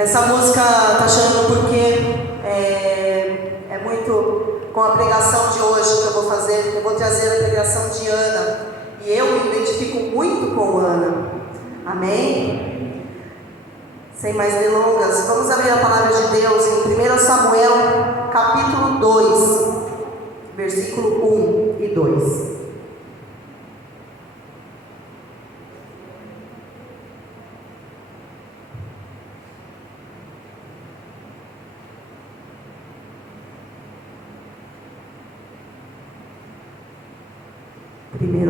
Essa música tá chamando porque é muito com a pregação de hoje que eu vou fazer. Eu vou trazer a pregação de Ana. E eu me identifico muito com Ana. Amém? Sem mais delongas, vamos abrir a palavra de Deus em 1 Samuel, capítulo 2, versículo 1 e 2.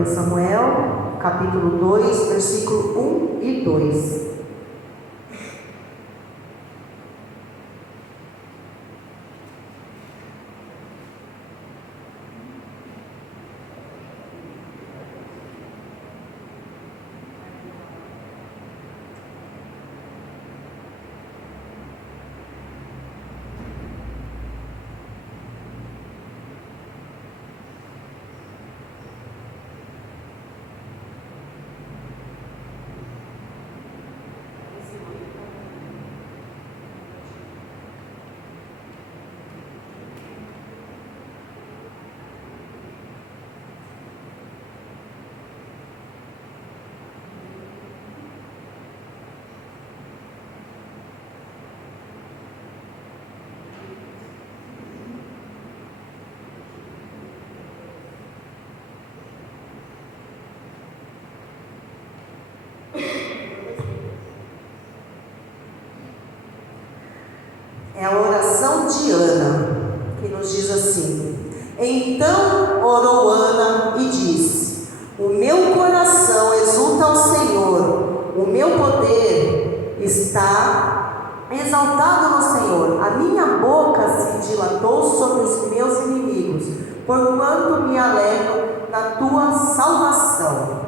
Samuel, capítulo 2, versículo 1 e 2. É a oração de Ana, que nos diz assim: Então orou Ana e disse: O meu coração exulta ao Senhor, o meu poder está exaltado no Senhor. A minha boca se dilatou sobre os meus inimigos, porquanto me alegro na tua salvação.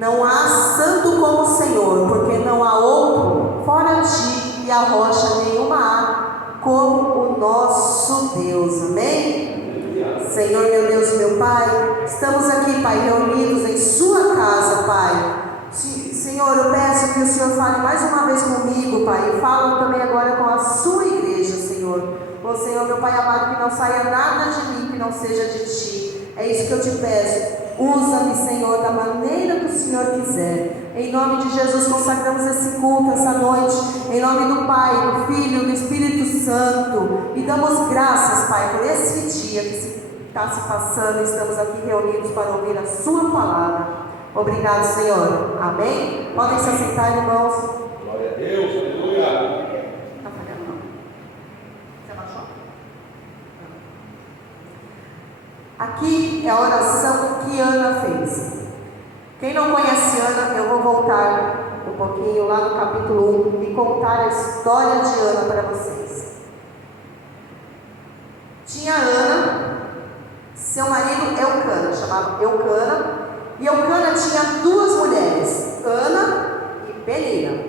Não há santo como o Senhor, porque não há outro fora de ti, e a rocha nenhuma há como o nosso Deus. Amém? Senhor, meu Deus e meu Pai, estamos aqui, Pai, reunidos em sua casa, Pai. Senhor, eu peço que o Senhor fale mais uma vez comigo, Pai, e falo também agora com a sua igreja, Senhor. Ô Senhor, meu Pai amado, que não saia nada de mim que não seja de ti. É isso que eu te peço. Usa-me, Senhor, da maneira que o Senhor quiser. Em nome de Jesus, consagramos esse culto essa noite. Em nome do Pai, do Filho e do Espírito Santo. E damos graças, Pai, por esse dia que está se passando. Estamos aqui reunidos para ouvir a sua palavra. Obrigado, Senhor. Amém? Podem se assentar, irmãos. Glória a Deus, aleluia. Está falhando, não? Você abaixou? Aqui é a oração que Ana fez. Quem não conhece Ana, eu vou voltar um pouquinho lá no capítulo 1 e contar a história de Ana para vocês. Tinha Ana, seu marido Eucana, chamava Eucana, e Eucana tinha duas mulheres, Ana e Penina.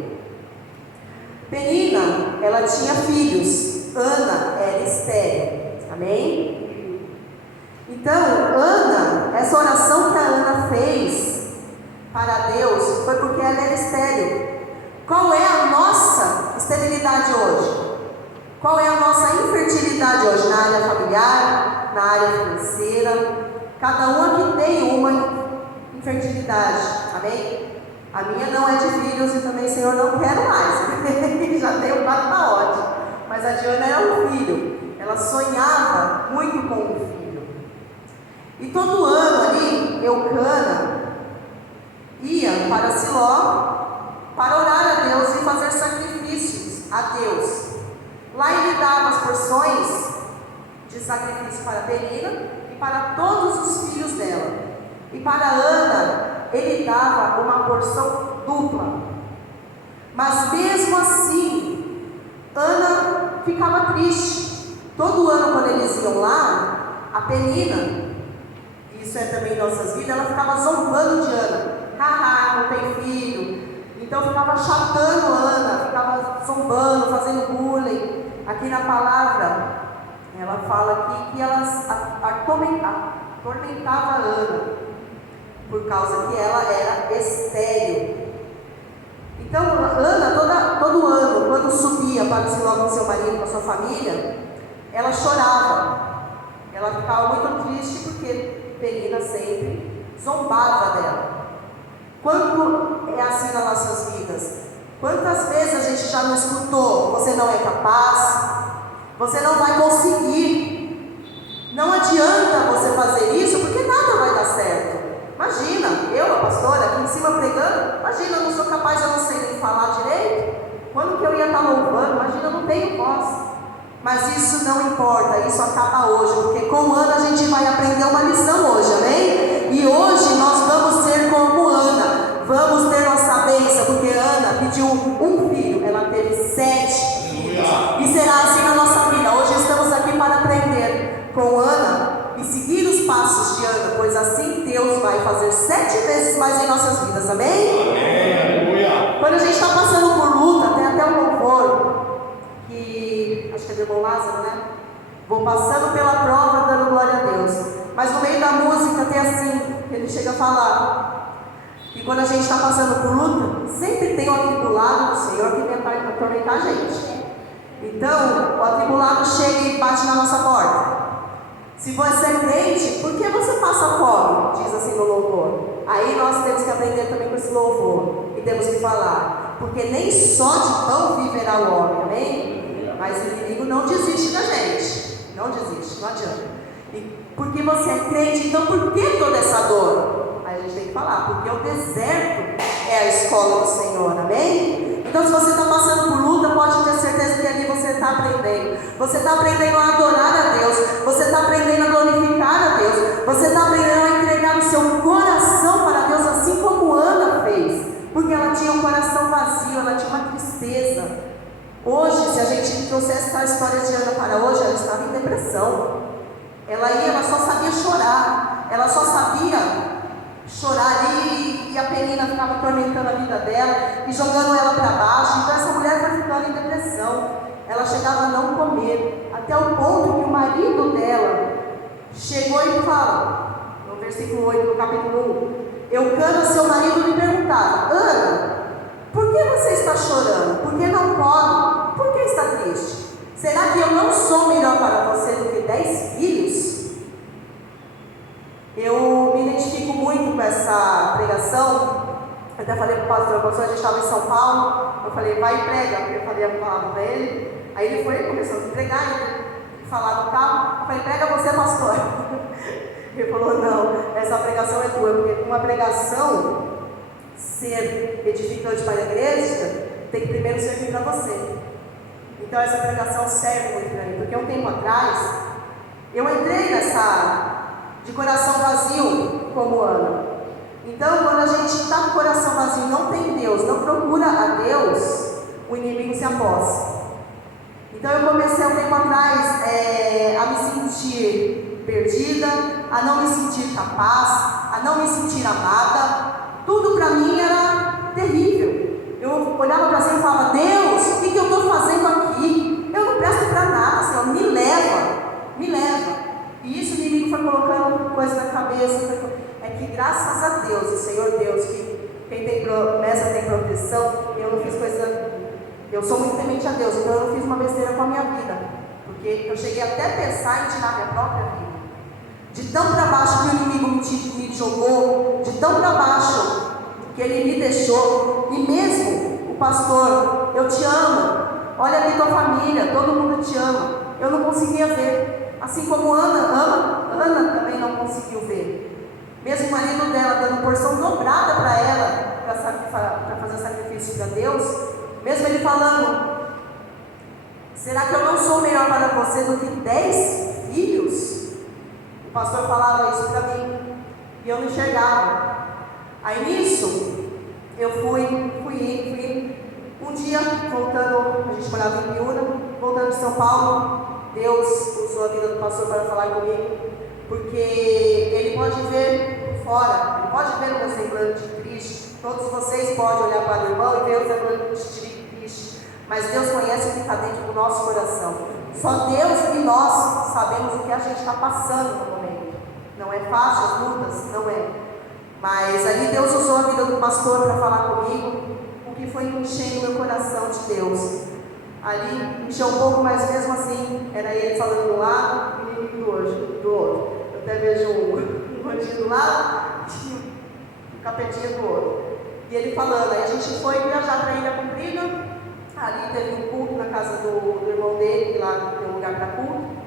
Penina, ela tinha filhos, Ana era estéril. Amém? Então, Ana, essa oração que a Ana fez para Deus foi porque ela era estéril. Qual é a nossa esterilidade hoje? Qual é a nossa infertilidade hoje? Na área familiar, na área financeira. Cada um aqui tem uma infertilidade. Amém? A minha não é de filhos e também, Senhor, não quero mais. Já tenho 4, tá ótimo. Mas a de Ana era um filho. Ela sonhava muito com um filho. E todo ano ali, Eucana ia para Siló para orar a Deus e fazer sacrifícios a Deus. Lá ele dava as porções de sacrifício para Penina e para todos os filhos dela. E para Ana, ele dava uma porção dupla. Mas mesmo assim, Ana ficava triste. Todo ano, quando eles iam lá, a Penina, isso é também em nossas vidas, ela ficava zombando de Ana. Haha, não tem filho. Então ficava chatando Ana, ficava zombando, fazendo bullying. Aqui na palavra, ela fala aqui que ela atormentava Ana, por causa que ela era estéril. Então Ana, todo ano, quando ela chorava, ela ficava muito triste porque Penina sempre zombava dela. Quando é assim nas nossas vidas? Quantas vezes a gente já não escutou? Você não é capaz, você não vai conseguir, não adianta você fazer isso porque nada vai dar certo. Imagina, eu, a pastora, aqui em cima pregando, imagina, eu não sou capaz, eu não sei nem falar direito. Quando que eu ia estar louvando? Imagina, eu não tenho voz. Mas isso não importa, isso acaba hoje, porque com Ana a gente vai aprender uma lição hoje, amém? E hoje nós vamos ser como Ana, vamos ter nossa bênção, porque Ana pediu um filho, ela teve 7 filhos, e será assim na nossa vida. Hoje estamos aqui para aprender com Ana e seguir os passos de Ana, pois assim Deus vai fazer 7 vezes mais em nossas vidas, amém? Amém. Quando a gente está passando por luta, tem até um louvor que acho que é do irmão Lázaro, né? Vou passando pela prova dando glória a Deus. Mas no meio da música tem assim, que ele chega a falar que quando a gente está passando por luta, sempre tem um atribulado do Senhor que vem atormentar a gente. Então, o atribulado chega e bate na nossa porta. Se você é crente, por que você passa fome? Diz assim no louvor. Aí nós temos que aprender também com esse louvor. E temos que falar, porque nem só de pão viverá o homem, amém? Mas o inimigo não desiste da gente. Não desiste, não adianta. E porque você é crente, então por que toda essa dor? Aí a gente tem que falar, porque o deserto é a escola do Senhor, amém? Então se você está passando por luta, pode ter certeza que ali você está aprendendo. Você está aprendendo a adorar a Deus. Você está aprendendo a glorificar a Deus. Você está aprendendo a entregar o seu coração para Deus, assim como Ana fez. Porque ela tinha um coração vazio, ela tinha uma tristeza. Hoje, se a gente trouxesse a história de Ana para hoje, ela estava em depressão. Ela só sabia chorar. Ela só sabia chorar ali, e a Penina ficava atormentando a vida dela e jogando ela para baixo. Então essa mulher foi ficando em depressão. Ela chegava a não comer, até o ponto que o marido dela chegou e fala, no versículo 8 do capítulo 1, Eucana, seu marido, lhe perguntava: Ana, por que você está chorando? Por que não come? Por que está triste? Será que eu não sou melhor para você do que 10 filhos? Eu me identifico muito com essa pregação. Eu até falei para o pastor, a gente estava em São Paulo. Eu falei, vai e prega. Eu falei a palavra para ele. Aí ele foi, começou a pregar e falar no carro. Eu falei, prega você, pastor. Ele falou, não, essa pregação é tua. Porque uma pregação ser edificante para a igreja tem que primeiro servir para você. Então essa pregação serve muito para mim. Porque um tempo atrás eu entrei nessa área de coração vazio, como Ana. Então, quando a gente está com o coração vazio, não tem Deus, não procura a Deus, o inimigo se apossa. Então, eu comecei um tempo atrás a me sentir perdida, a não me sentir capaz, a não me sentir amada. Tudo para mim era terrível. Eu olhava para cima e falava, Deus, o que eu estou fazendo aqui? Eu não presto para nada, Senhor, me leva, me leva. E isso o inimigo foi colocando coisa na cabeça. É que graças a Deus, o Senhor Deus, que quem tem promessa tem proteção, eu não fiz coisa. Eu sou muito temente a Deus, então eu não fiz uma besteira com a minha vida. Porque eu cheguei até a pensar em tirar minha própria vida. De tão para baixo que o inimigo me jogou, de tão para baixo que ele me deixou. E mesmo o pastor, eu te amo, olha ali tua família, todo mundo te ama. Eu não conseguia ver. Assim como Ana também não conseguiu ver. Mesmo o marido dela dando porção dobrada para ela, para fazer sacrifício para Deus, mesmo ele falando, será que eu não sou melhor para você do que 10 filhos? O pastor falava isso para mim, e eu não enxergava. Aí nisso, eu fui. Um dia, voltando, a gente morava em Piúna, voltando de São Paulo, Deus usou a vida do pastor para falar comigo, porque Ele pode ver fora, Ele pode ver o meu semblante triste. Todos vocês podem olhar para o irmão e ver o semblante triste, mas Deus conhece o que está dentro do nosso coração. Só Deus e nós sabemos o que a gente está passando no momento. Não é fácil as lutas, não é. Mas ali Deus usou a vida do pastor para falar comigo, o que foi enchendo meu coração de Deus. Ali encheu um pouco, mas mesmo assim, era ele falando do lado e o inimigo do outro. Eu até vejo um bandido do lado e um capetinha do outro. E ele falando, aí a gente foi viajar para a Ilha Comprida, ali teve um culto na casa do irmão dele, que lá tem um lugar para culto,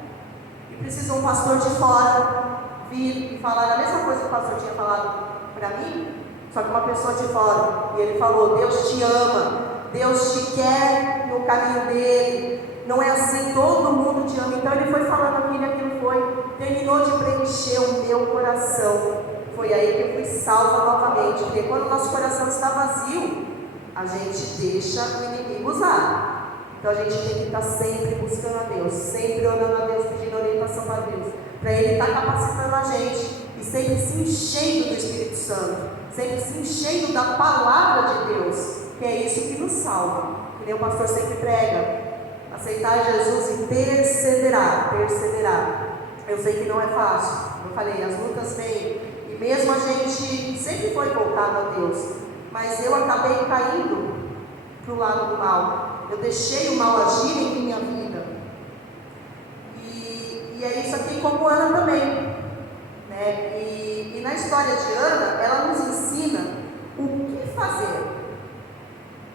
e precisou um pastor de fora vir e falar a mesma coisa que o pastor tinha falado para mim, só que uma pessoa de fora. E ele falou, Deus te ama, Deus te quer no caminho dele, não é assim, todo mundo te ama. Então ele foi falando aquilo foi, terminou de preencher o meu coração. Foi aí que eu fui salva novamente, porque quando o nosso coração está vazio, a gente deixa o inimigo usar. Então a gente tem que estar sempre buscando a Deus, sempre orando a Deus, pedindo orientação para Deus, para Ele estar capacitando a gente, e sempre se enchendo do Espírito Santo, sempre se enchendo da palavra de Deus, que é isso que nos salva, que nem o pastor sempre prega, aceitar Jesus e perseverar. Eu sei que não é fácil, como eu falei, as lutas vêm, e mesmo a gente sempre foi voltado a Deus, mas eu acabei caindo para o lado do mal, eu deixei o mal agir em minha vida, e é isso aqui como Ana também, né? E na história de Ana, ela nos ensina o que fazer.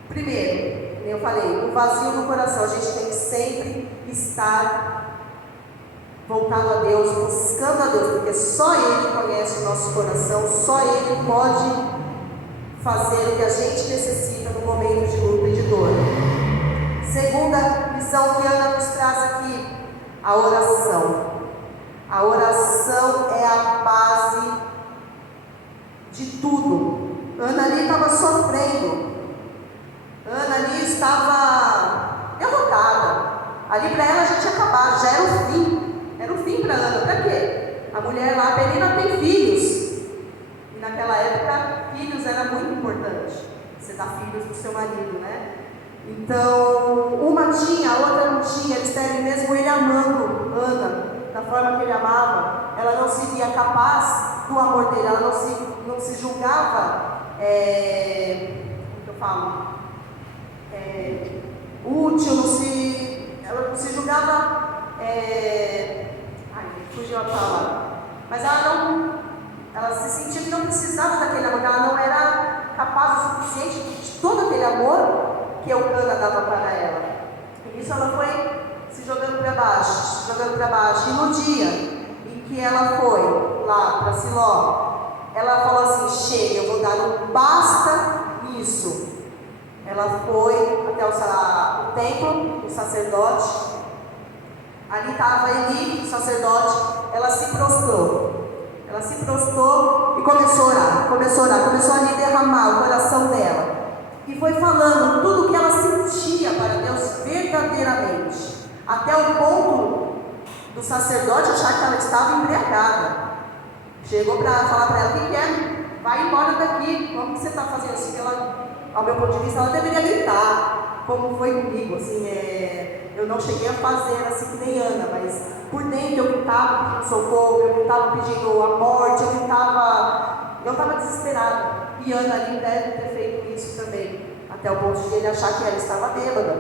Primeiro, como eu falei, o vazio no coração, a gente tem que sempre estar voltado a Deus, buscando a Deus, porque só Ele conhece o nosso coração, só Ele pode fazer o que a gente necessita no momento de luta e de dor. Segunda lição que Ana nos traz aqui, a oração. A oração é a base de tudo. Ana ali estava sofrendo, Ana ali estava derrotada, ali para ela já tinha acabado, já era o fim para Ana. Para quê? A mulher lá, a Penina, tem filhos, e naquela época filhos era muito importante, você dá filhos para o seu marido, né? Então, uma tinha, a outra não tinha, eles estavam mesmo ele amando Ana, da forma que ele amava, ela não se via capaz do amor dele, ela não se julgava, como que eu falo? Útil, ela não se julgava, fugiu a palavra, mas ela se sentia que não precisava daquele amor, ela não era capaz o suficiente de todo aquele amor que Eucana dava para ela. E isso ela foi se jogando para baixo, e no dia em que ela foi lá para Siló, ela falou assim, chega, eu vou dar um basta nisso. Ela foi até o templo, o sacerdote, ali estava Eli, o sacerdote, ela se prostrou e começou a orar, começou a lhe derramar o coração dela, e foi falando tudo o que ela sentia para Deus verdadeiramente, até o ponto do sacerdote achar que ela estava embriagada. Chegou para falar para ela, o que é? Vai embora daqui, como que você está fazendo assim? Ela, ao meu ponto de vista, ela deveria gritar, como foi comigo, assim, eu não cheguei a fazer assim que nem Ana, mas por dentro eu gritava pedindo socorro, eu gritava pedindo a morte, eu estava desesperada, e Ana ali deve ter feito isso também, até o ponto de ele achar que ela estava bêbada,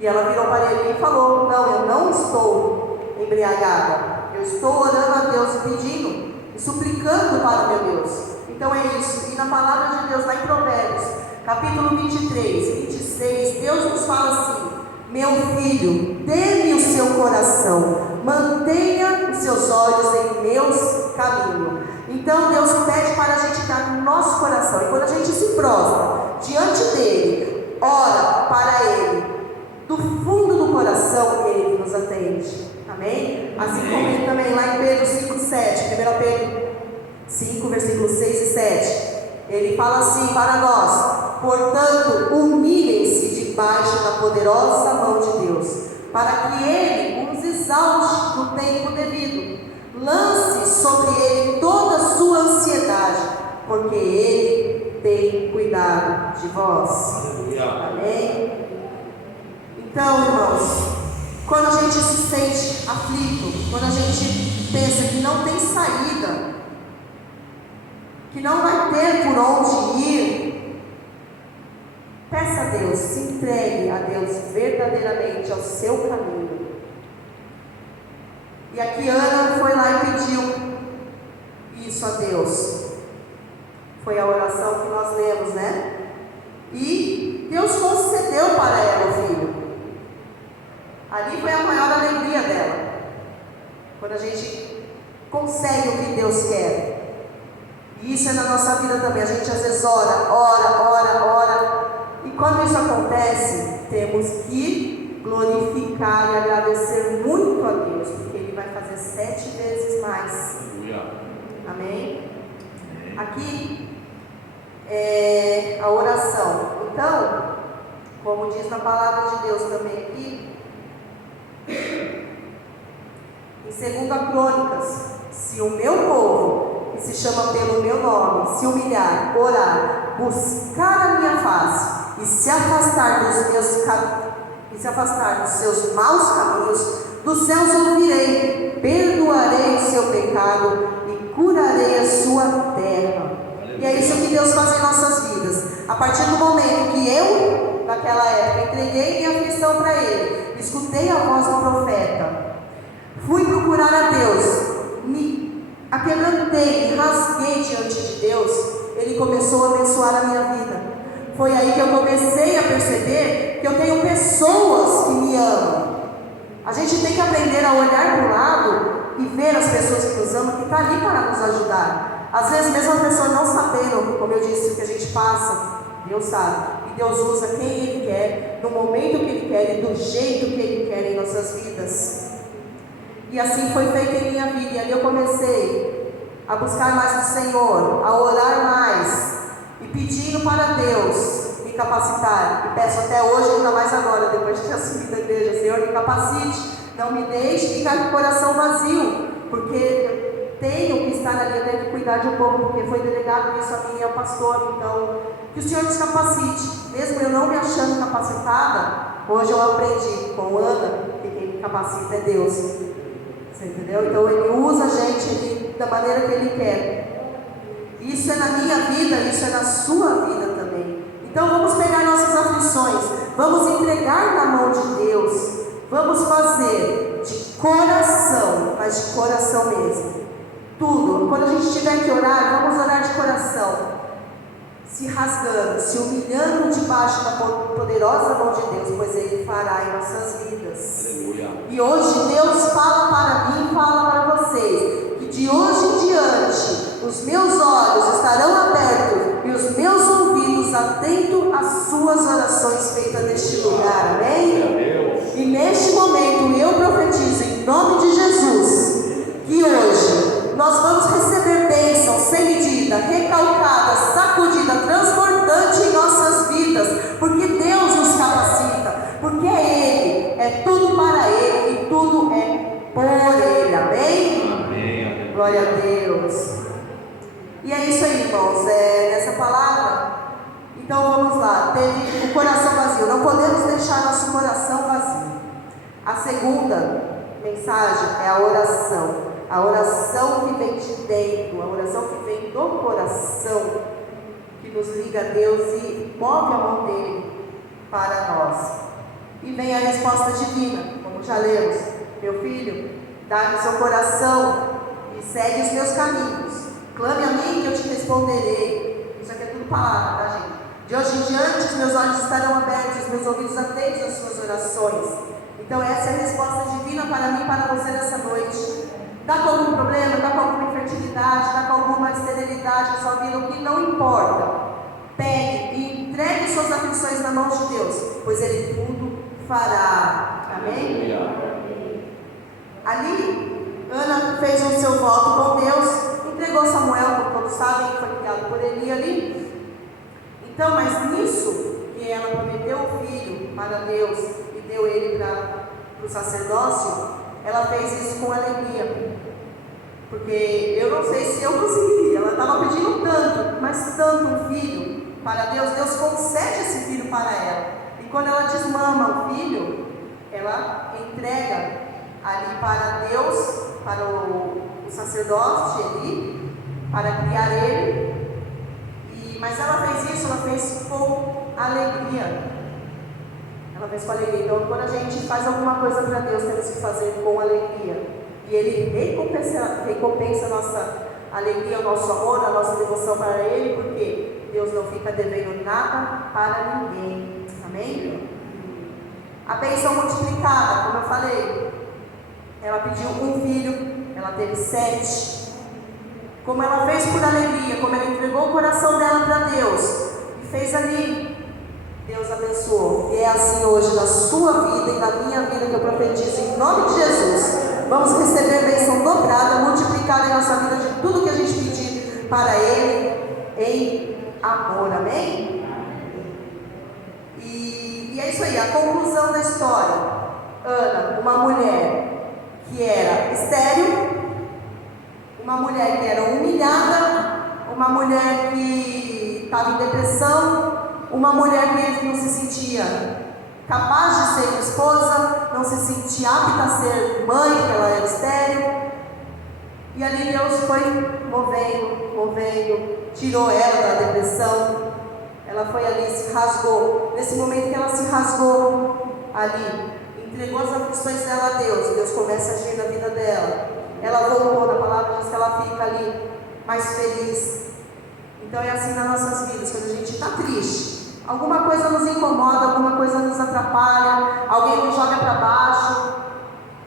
e ela virou para ele e falou, não, eu não estou embriagada, eu estou orando a Deus e pedindo, e suplicando para o meu Deus. Então é isso, e na palavra de Deus, lá em Provérbios, capítulo 23, 26, Deus nos fala assim, meu filho, dê-me o seu coração, mantenha os seus olhos em meus caminhos. Então Deus pede para a gente dar no nosso coração, e quando a gente se prostra diante dele, ora para ele, do fundo do coração ele nos atende, amém? Assim como ele também lá em Pedro 5,7, 1 Pedro 5, versículos 6 e 7, ele fala assim para nós, portanto, humilhem-se debaixo da poderosa mão de Deus, para que Ele os exalte no tempo devido. Lance sobre Ele toda a sua ansiedade, porque Ele tem cuidado de vós. Amém? Então, irmãos, quando a gente se sente aflito, quando a gente pensa que não tem saída, que não vai ter por onde ir, Peça a Deus, se entregue a Deus verdadeiramente ao seu caminho. E aqui Ana foi lá e pediu isso a Deus. Foi a oração que nós lemos, né? E Deus concedeu para ela o filho. Ali foi a maior alegria dela. Quando a gente consegue o que Deus quer. E isso é na nossa vida também. A gente às vezes ora. E quando isso acontece, temos que glorificar e agradecer muito a Deus, porque Ele vai fazer 7 vezes mais. Amém? Aqui é a oração. Então, como diz na palavra de Deus também aqui, em 2 Crônicas, se o meu povo, que se chama pelo meu nome, se humilhar, orar, buscar a minha face e se afastar dos seus maus caminhos, dos céus ouvirei, perdoarei o seu pecado e curarei a sua terra. E é isso que Deus faz em nossas vidas. A partir do momento que eu, naquela época, entreguei minha aflição para Ele, escutei a voz do profeta, fui procurar a Deus, me aquebrantei, me rasguei diante de Deus, Ele começou a abençoar a minha vida. Foi aí que eu comecei a perceber que eu tenho pessoas que me amam. A gente tem que aprender a olhar para o lado e ver as pessoas que nos amam, que estão ali para nos ajudar. Às vezes mesmo a pessoa não sabendo, como eu disse, o que a gente passa, Deus sabe. E Deus usa quem Ele quer, no momento que Ele quer e do jeito que Ele quer em nossas vidas. E assim foi feito em minha vida. E ali eu comecei a buscar mais do Senhor, a orar mais e pedindo para Deus me capacitar. E peço até hoje, ainda mais agora, depois de ter assumido a igreja: Senhor, me capacite, não me deixe ficar com o coração vazio, porque eu tenho que estar ali, eu tenho que cuidar de um povo, porque foi delegado isso a mim e ao pastor. Então, que o Senhor nos capacite. Mesmo eu não me achando capacitada, hoje eu aprendi com Ana que quem me capacita é Deus. Você entendeu? Então Ele usa a gente da maneira que Ele quer. Isso é na minha vida, isso é na sua vida também. Então vamos pegar nossas aflições, vamos entregar na mão de Deus, vamos fazer de coração, mas de coração mesmo. Tudo. Quando a gente tiver que orar, vamos orar de coração, se rasgando, se humilhando debaixo da poderosa mão de Deus, pois Ele fará em nossas vidas. Aleluia. E hoje Deus fala para mim, fala para vocês, que de hoje em diante os meus olhos estarão abertos e os meus ouvidos atentos às suas orações feitas neste lugar. Amém? E neste momento eu profetizo em nome de Jesus que hoje nós vamos receber bênção sem medida, recalcada, sacudida, transbordante em nossas vidas, porque Deus nos capacita, porque é Ele, é tudo para Ele e tudo é por Ele. Amém? Amém. Glória a Deus. E é isso aí, irmãos, nessa palavra. Então vamos lá. Teve o coração vazio. Não podemos deixar nosso coração vazio. A segunda mensagem é a oração. A oração que vem de dentro, a oração que vem do coração, que nos liga a Deus e move a mão dele para nós. E vem a resposta divina, como já lemos: meu filho, dá-me seu coração e segue os meus caminhos. Clame a mim que eu te responderei. Isso aqui é tudo palavra, tá, gente? De hoje em diante os meus olhos estarão abertos, os meus ouvidos atentos às suas orações. Então essa é a resposta divina para mim e para você nessa noite. Está com algum problema, está com alguma infertilidade, está com alguma esterilidade na sua vida, o que não importa. Pegue e entregue suas aflições na mão de Deus, pois Ele tudo fará. Amém? Ali, Ana fez o seu voto com Deus, entregou Samuel, como todos sabem, que foi criado por Eli ali. Então, mas nisso, que ela prometeu o filho para Deus e deu ele para o sacerdócio, ela fez isso com alegria, porque eu não sei se eu conseguiria. Ela estava pedindo tanto, mas tanto um filho para Deus. Deus concede esse filho para ela, e quando ela desmama o filho, ela entrega ali para Deus, para o sacerdote ali, para criar ele. Mas ela fez isso, ela fez com alegria. Ela fez com alegria. Então, quando a gente faz alguma coisa para Deus, temos que fazer com alegria. E Ele recompensa a nossa alegria, o nosso amor, a nossa devoção para Ele, porque Deus não fica devendo nada para ninguém. Amém? A bênção multiplicada, como eu falei, ela pediu um filho, ela teve 7. Como ela fez por alegria, como ela entregou o coração dela para Deus e fez ali, Deus abençoou. E é assim hoje na sua vida e na minha vida que eu profetizo em nome de Jesus. Vamos receber bênção dobrada, multiplicada em nossa vida de tudo que a gente pedir para Ele em amor. Amém? E é isso aí, a conclusão da história. Ana, uma mulher que era estéril, uma mulher que era humilhada, uma mulher que estava em depressão, uma mulher que não se sentia capaz de ser esposa, não se sentia apta a ser mãe, porque ela era estéril. E ali Deus foi movendo, tirou ela da depressão. Ela foi ali, se rasgou. Nesse momento que ela se rasgou ali, entregou as aflições dela a Deus, Deus começa a agir na vida dela. Ela voltou, na palavra diz que ela fica ali mais feliz. Então é assim nas nossas vidas, quando a gente está triste, alguma coisa nos incomoda, alguma coisa nos atrapalha, alguém nos joga para baixo,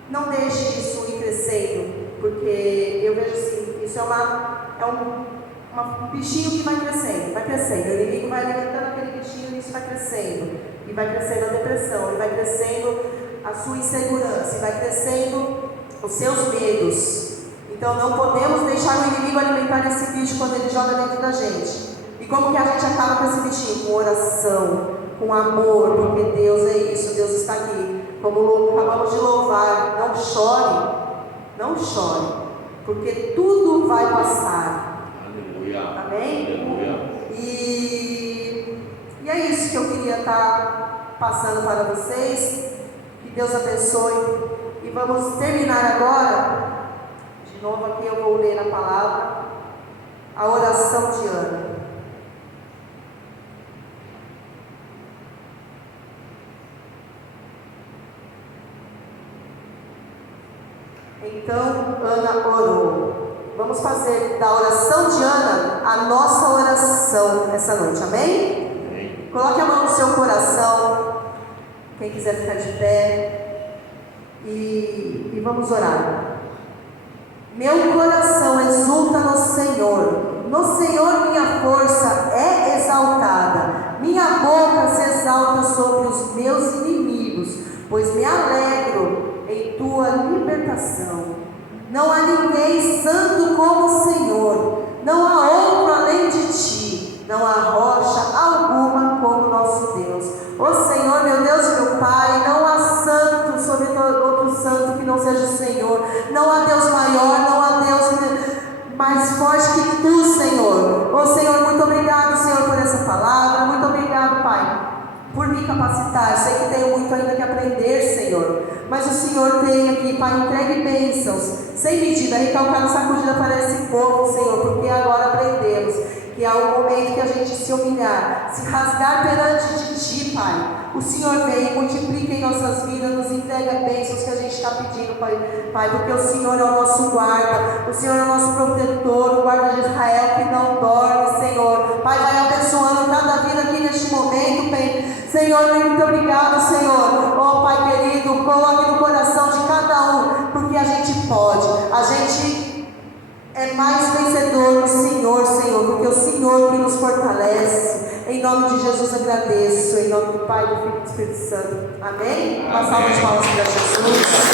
não deixe isso ir crescendo, porque eu vejo assim, isso é um bichinho que vai crescendo, o inimigo vai alimentando aquele bichinho e isso vai crescendo, e vai crescendo a depressão, e vai crescendo a sua insegurança, e vai crescendo os seus medos. Então não podemos deixar o inimigo alimentar esse bicho quando ele joga dentro da gente. E como que a gente acaba com esse bichinho? Com oração, com amor, porque Deus é isso, Deus está aqui. Como acabamos de louvar, não chore, porque tudo vai passar. Aleluia. Amém? Aleluia. E é isso que eu queria estar passando para vocês. Que Deus abençoe. E vamos terminar agora. De novo aqui eu vou ler a palavra, a oração de Ana. Então Ana orou. Vamos fazer da oração de Ana a nossa oração essa noite, amém? Amém. Coloque a mão no seu coração, quem quiser ficar de pé, e vamos orar. Meu coração exulta no Senhor minha força é exaltada, minha boca se exalta sobre os meus inimigos, pois me alegro em tua libertação. Não há ninguém santo como o Senhor, não há outro além de ti, não há rocha alguma como nosso Deus. Ó Senhor, meu Deus e meu Pai, não há santo sobre outro santo que não seja o Senhor, não há Deus maior, não há Deus mais forte que tu, Senhor. Ó Senhor, muito obrigado, Senhor, por essa palavra, muito obrigado, Pai, por me capacitar. Sei que tenho muito ainda que aprender, Senhor, mas o Senhor tem aqui, Pai, entregue bênçãos sem medida, recalcada, sacudida para esse povo, Senhor, porque agora aprendemos que há um momento que a gente se humilhar, se rasgar perante de ti, Pai. O Senhor vem, multiplica em nossas vidas, nos entrega bênçãos que a gente está pedindo, Pai, porque o Senhor é o nosso guarda, o Senhor é o nosso protetor, o guarda de Israel que não dorme, Senhor. Pai, vai abençoando cada vida aqui neste momento, Pai. Senhor, muito obrigado, Senhor. Oh, Pai querido, coloque no coração de cada um, porque a gente pode, a gente é mais vencedor no Senhor, Senhor, porque o Senhor que nos fortalece. Em nome de Jesus agradeço, em nome do Pai, do Filho e do Espírito Santo. Amém? Uma salva de palmas para Jesus.